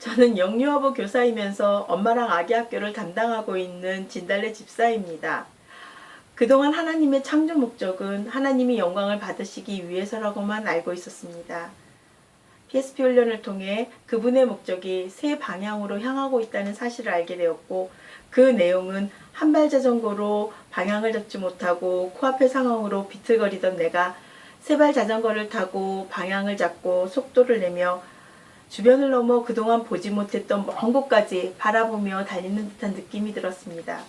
저는 영유아부 교사이면서 엄마랑 아기 학교를 담당하고 있는 진달래 집사입니다. 그동안 하나님의 창조 목적은 하나님이 영광을 받으시기 위해서라고만 알고 있었습니다. PSP 훈련을 통해 그분의 목적이 새 방향으로 향하고 있다는 사실을 알게 되었고, 그 내용은 한발 자전거로 방향을 잡지 못하고 코앞의 상황으로 비틀거리던 내가 세발 자전거를 타고 방향을 잡고 속도를 내며 주변을 넘어 그동안 보지 못했던 먼 곳까지 바라보며 달리는 듯한 느낌이 들었습니다.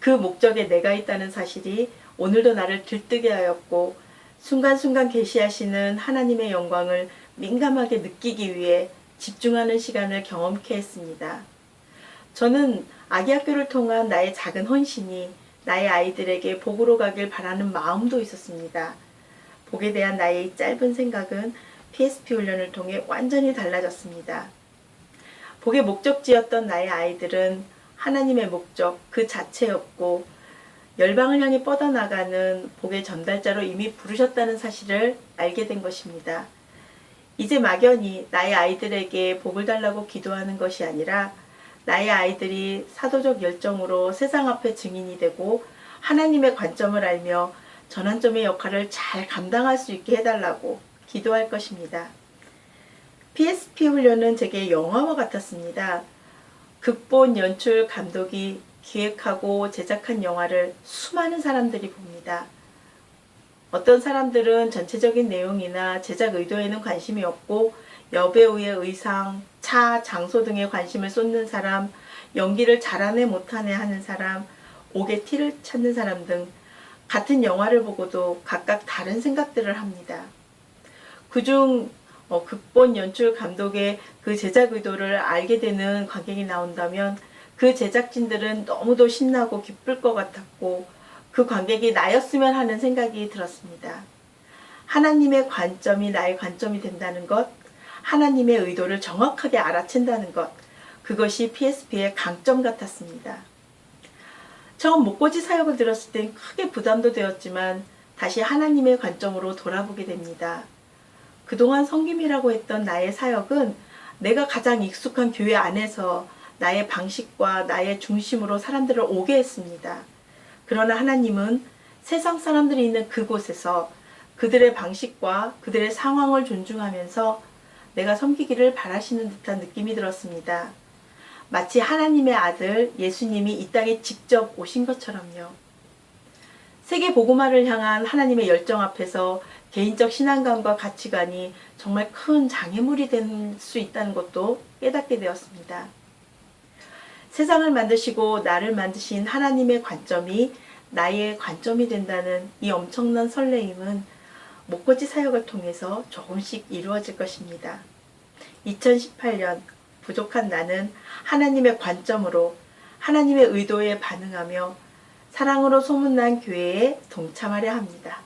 그 목적에 내가 있다는 사실이 오늘도 나를 들뜨게 하였고, 순간순간 계시하시는 하나님의 영광을 민감하게 느끼기 위해 집중하는 시간을 경험케 했습니다. 저는 아기 학교를 통한 나의 작은 헌신이 나의 아이들에게 복으로 가길 바라는 마음도 있었습니다. 복에 대한 나의 짧은 생각은 PSP 훈련을 통해 완전히 달라졌습니다. 복의 목적지였던 나의 아이들은 하나님의 목적 그 자체였고, 열방을 향해 뻗어나가는 복의 전달자로 이미 부르셨다는 사실을 알게 된 것입니다. 이제 막연히 나의 아이들에게 복을 달라고 기도하는 것이 아니라, 나의 아이들이 사도적 열정으로 세상 앞에 증인이 되고 하나님의 관점을 알며 전환점의 역할을 잘 감당할 수 있게 해달라고 기도할 것입니다. PSP 훈련은 제게 영화와 같았습니다. 극본, 연출, 감독이 기획하고 제작한 영화를 수많은 사람들이 봅니다. 어떤 사람들은 전체적인 내용이나 제작 의도에는 관심이 없고, 여배우의 의상, 차, 장소 등에 관심을 쏟는 사람, 연기를 잘하네 못하네 하는 사람, 옥의 티를 찾는 사람 등 같은 영화를 보고도 각각 다른 생각들을 합니다. 그중 극본, 연출, 감독의 그 제작 의도를 알게 되는 관객이 나온다면 그 제작진들은 너무도 신나고 기쁠 것 같았고, 그 관객이 나였으면 하는 생각이 들었습니다. 하나님의 관점이 나의 관점이 된다는 것, 하나님의 의도를 정확하게 알아챈다는 것, 그것이 PSP의 강점 같았습니다. 처음 목고지 사역을 들었을 땐 크게 부담도 되었지만 다시 하나님의 관점으로 돌아보게 됩니다. 그동안 섬김이라고 했던 나의 사역은 내가 가장 익숙한 교회 안에서 나의 방식과 나의 중심으로 사람들을 오게 했습니다. 그러나 하나님은 세상 사람들이 있는 그곳에서 그들의 방식과 그들의 상황을 존중하면서 내가 섬기기를 바라시는 듯한 느낌이 들었습니다. 마치 하나님의 아들 예수님이 이 땅에 직접 오신 것처럼요. 세계 복음화를 향한 하나님의 열정 앞에서 개인적 신앙감과 가치관이 정말 큰 장애물이 될 수 있다는 것도 깨닫게 되었습니다. 세상을 만드시고 나를 만드신 하나님의 관점이 나의 관점이 된다는 이 엄청난 설레임은 목고지 사역을 통해서 조금씩 이루어질 것입니다. 2018년 부족한 나는 하나님의 관점으로 하나님의 의도에 반응하며 사랑으로 소문난 교회에 동참하려 합니다.